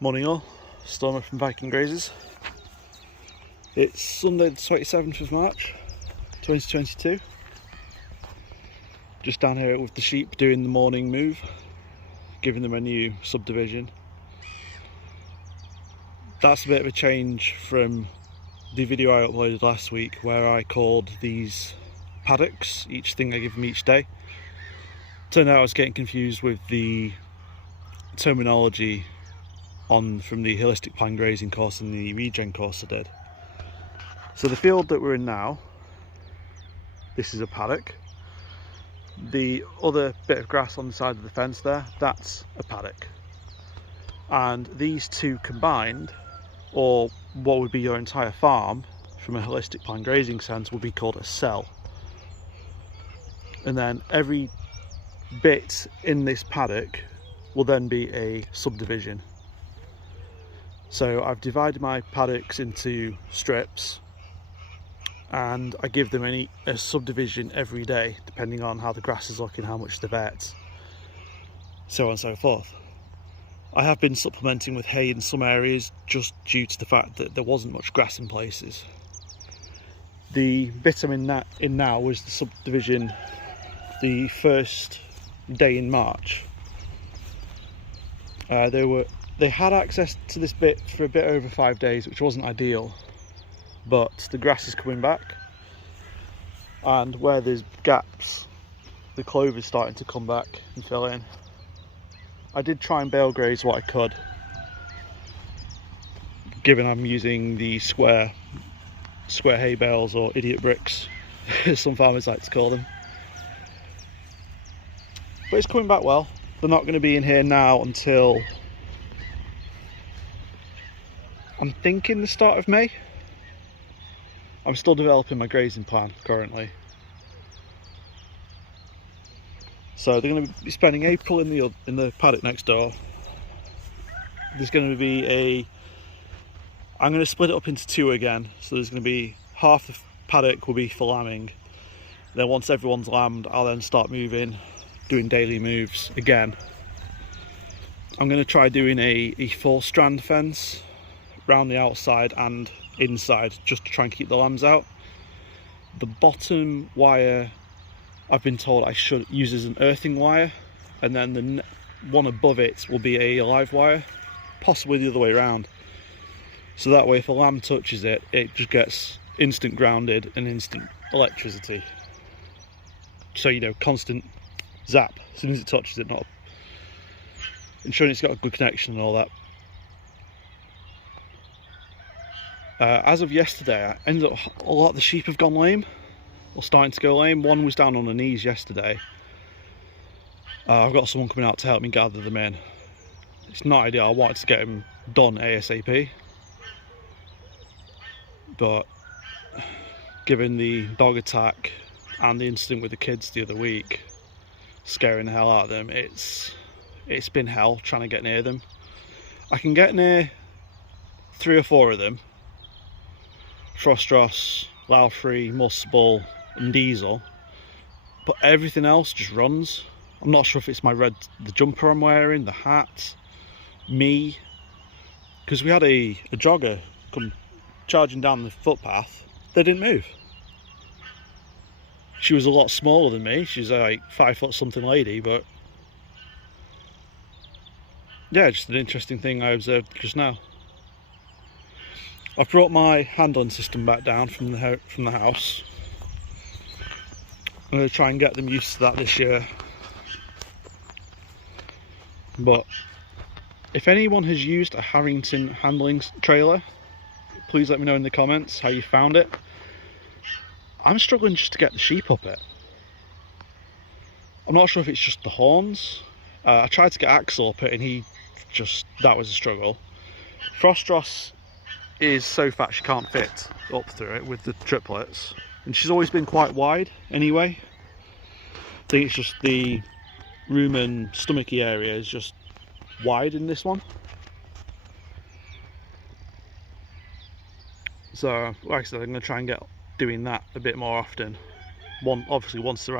Morning all, Stormer from Viking Grazers. It's Sunday the 27th of March 2022. Just down here with the sheep doing the morning move, giving them a new subdivision. That's a bit of a change from the video I uploaded last week where I called these paddocks, each thing I give them each day. Turned out I was getting confused with the terminology from the holistic plan grazing course and the regen course I did. So the field that we're in now, this is a paddock. The other bit of grass on the side of the fence there, that's a paddock. And these two combined, or what would be your entire farm from a holistic plan grazing sense, would be called a cell. And then every bit in this paddock will then be a subdivision. So I've divided my paddocks into strips and I give them a subdivision every day depending on how the grass is looking, how much they've ate, so on and so forth. I have been supplementing with hay in some areas just due to the fact that there wasn't much grass in places. The bit I'm in now was the subdivision the first day in March. They had access to this bit for a bit over 5 days, which wasn't ideal, but the grass is coming back, and where there's gaps, the clover is starting to come back and fill in. I did try and bale graze what I could, given I'm using the square hay bales, or idiot bricks, as some farmers like to call them. But it's coming back well. They're not going to be in here now until, I'm thinking, the start of May. I'm still developing my grazing plan currently. So they're going to be spending April in the paddock next door. There's going to be I'm going to split it up into two again. So there's going to be half the paddock will be for lambing. Then once everyone's lambed, I'll then start doing daily moves again. I'm going to try doing a 4-strand fence around the outside and inside, just to try and keep the lambs out. The bottom wire, I've been told I should use as an earthing wire, and then the one above it will be a live wire, possibly the other way around. So that way if a lamb touches it, it just gets instant grounded and instant electricity. So, you know, constant zap as soon as it touches it, not ensuring it's got a good connection and all that. As of yesterday, I ended up, a lot of the sheep have gone lame, or starting to go lame. One was down on her knees yesterday. I've got someone coming out to help me gather them in. It's not ideal, I wanted to get them done ASAP, but given the dog attack and the incident with the kids the other week scaring the hell out of them, it's been hell trying to get near them. I can get near 3 or 4 of them: Frostros, Laufrey, Musbel and Diesel, but everything else just runs. I'm not sure if it's the jumper I'm wearing, the hat, me, because we had a jogger come charging down the footpath. They didn't move. She was a lot smaller than me. She's like 5 foot something lady, but yeah, just an interesting thing I observed just now. I've brought my handling system back down from the house. I'm going to try and get them used to that this year. But if anyone has used a Harrington handling trailer, please let me know in the comments how you found it. I'm struggling just to get the sheep up it. I'm not sure if it's just the horns. I tried to get Axel up it and that was a struggle. Frostros is so fat she can't fit up through it with the triplets, and she's always been quite wide anyway. I think it's just the rumen stomachy area is just wide in this one. So like I said, I'm going to try and get doing that a bit more often. Obviously once they're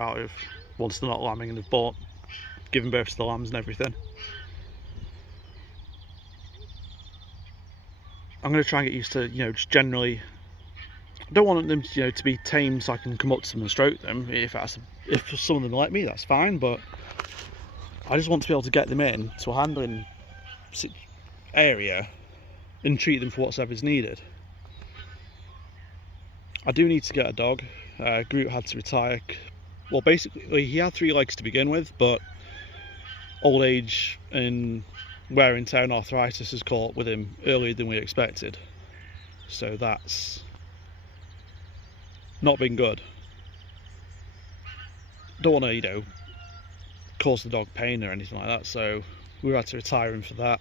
not lambing and they've given birth to the lambs and everything. I'm going to try and get used to, just generally. I don't want them, to be tame so I can come up to them and stroke them. If some of them like me, that's fine. But I just want to be able to get them in to a handling area and treat them for whatever's needed. I do need to get a dog. Groot had to retire. Well, basically, he had 3 legs to begin with, but old age and wear and tear and arthritis has caught up with him earlier than we expected. So that's not been good. Don't want to, cause the dog pain or anything like that, so we had to retire him for that.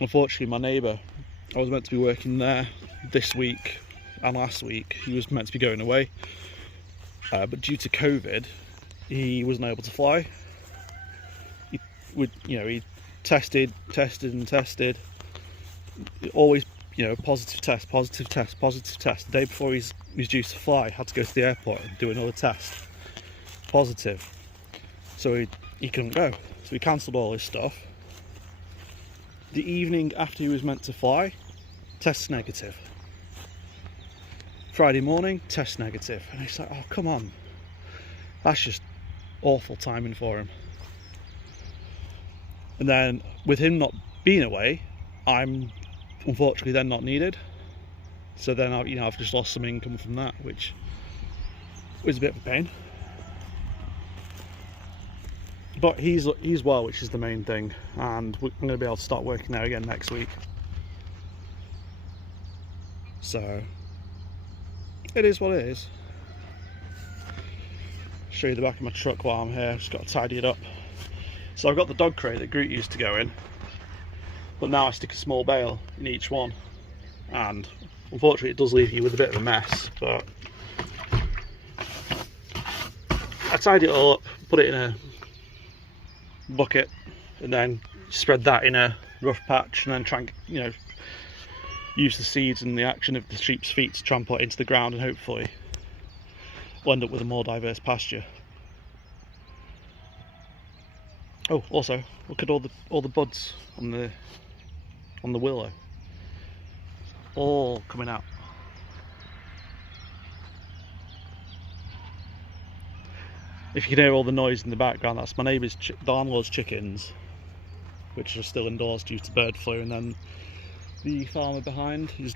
Unfortunately, my neighbour, I was meant to be working there this week and last week. He was meant to be going away, but due to COVID, he wasn't able to fly. He tested and tested. Always, positive test. The day before he was due to fly, had to go to the airport and do another test. Positive. So he couldn't go. So we cancelled all his stuff. The evening after he was meant to fly, test negative. Friday morning, test negative. And he's like, oh, come on. That's just awful timing for him. And then with him not being away, I'm unfortunately then not needed. So then I've just lost some income from that, which was a bit of a pain. But he's well, which is the main thing, and I'm going to be able to start working there again next week. So it is what it is. Show you the back of my truck while I'm here. Just got to tidy it up. So I've got the dog crate that Groot used to go in, but now I stick a small bale in each one, and unfortunately it does leave you with a bit of a mess. But I tidy it all up, put it in a bucket, and then spread that in a rough patch, and then try and use the seeds and the action of the sheep's feet to trample it into the ground, and hopefully we'll end up with a more diverse pasture. Oh, also look at all the buds on the willow, all coming out. If you can hear all the noise in the background, that's my neighbour's, the landlord's chickens, which are still indoors due to bird flu, and then the farmer behind is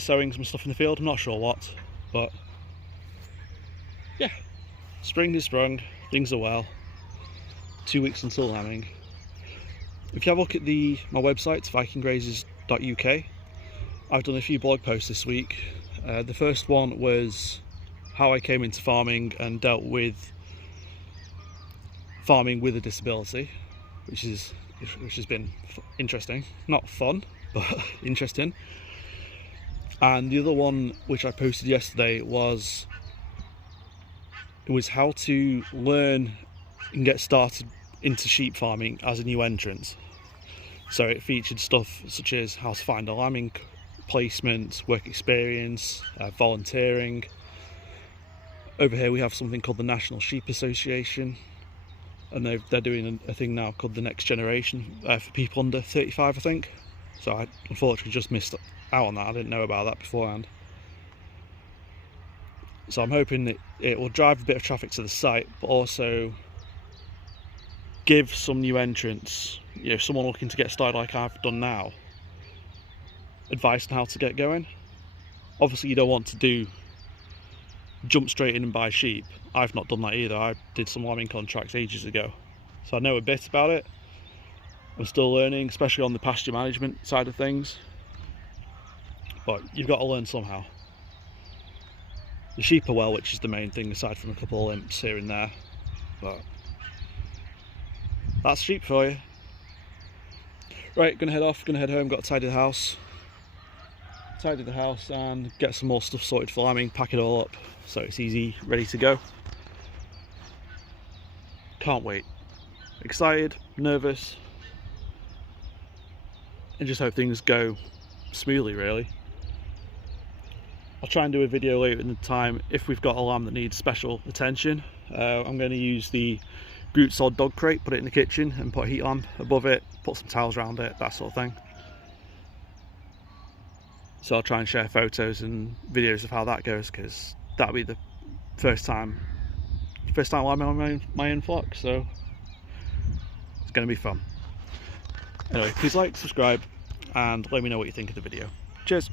sowing some stuff in the field. I'm not sure what, but yeah, spring is sprung, things are well. 2 weeks until lambing. If you have a look at my website, it's vikinggrazers.uk, I've done a few blog posts this week. The first one was how I came into farming and dealt with farming with a disability, which has been interesting. Not fun, but interesting. And the other one, which I posted yesterday, was how to learn and get started into sheep farming as a new entrant. So it featured stuff such as how to find a lambing placement, work experience, volunteering. Over here we have something called the National Sheep Association, and they're doing a thing now called the Next Generation for people under 35, I think. So I unfortunately just missed out on that. I didn't know about that beforehand. So I'm hoping that it will drive a bit of traffic to the site, but also give some new entrants, someone looking to get started like I've done now, advice on how to get going. Obviously you don't want to jump straight in and buy sheep. I've not done that either. I did some lambing contracts ages ago, so I know a bit about it. I'm still learning, especially on the pasture management side of things, but you've got to learn somehow. The sheep are well, which is the main thing, aside from a couple of limps here and there, but that's sheep for you. Right, gonna head home, got to tidy the house and get some more stuff sorted for lambing, pack it all up so it's easy, ready to go. Can't wait. Excited, nervous, and just hope things go smoothly, really. I'll try and do a video later in the time if we've got a lamb that needs special attention. I'm going to use the root sod dog crate, put it in the kitchen and put a heat lamp above it, put some towels around it, that sort of thing. So I'll try and share photos and videos of how that goes, because that'll be the first time I'm on my own flock, so it's going to be fun. Anyway, please like, subscribe, and let me know what you think of the video. Cheers!